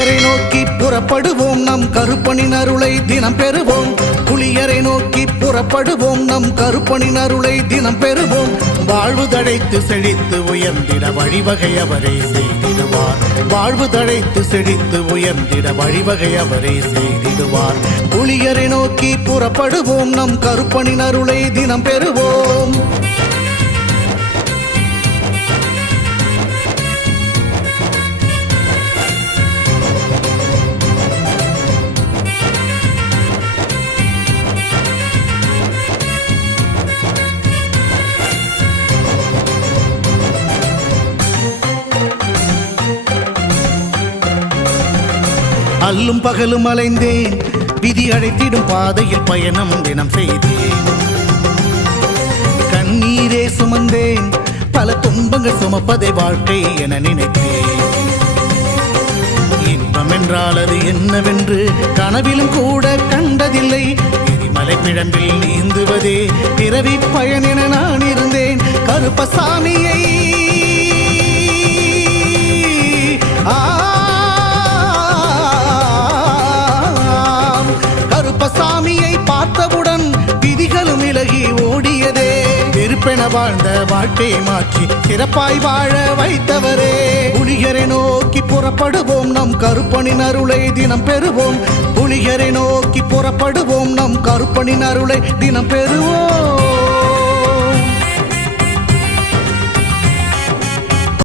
புலியரை நோக்கி புறப்படுவோம், நம் கருப்பனின் அருளை தினம் பெறுவோம். புலியரை நோக்கி புறப்படுவோம், நம் கருப்பனின் அருளை தினம் பெறுவோம். வாழ்வு தழைத்து செழித்து உயர்ந்திட வழிவகை அவரே செய்திடுவார். வாழ்வு தழைத்து செழித்து உயர்ந்திட வழிவகை அவரே செய்திடுவார். புலியரை நோக்கி புறப்படுவோம், நம் கருப்பனின் அருளை தினம் பெறுவோம். அல்லும் பகலும் அலைந்தேன், விதி அழைத்திடும் பாதையில் பயணம் தினம் செய்தேன். கண்ணீரே சுமந்தேன், பல துன்பங்கள் சுமப்பதை வாழ்க்கை என நினைத்தேன். இன்பம் என்றால் அது என்னவென்று கனவிலும் கூட கண்டதில்லை. எரிமலை பிழம்பில் நீந்துவதே பிறவி பயன் என நான் இருந்தேன். கருப்பசாமியை கருப்பசாமியை பார்த்தவுடன் விதிகளும் விலகி ஓடியதே. வெறுப்பென வாழ்ந்த வாழ்க்கையை மாற்றி சிறப்பாய் வாழ வைத்தவரே. புலியரை நோக்கி புறப்படுவோம், நம் கருப்பனின் அருளை தினம் பெறுவோம். புலியரை நோக்கி புறப்படுவோம், நம் கருப்பனின் அருளை தினம் பெறுவோம்.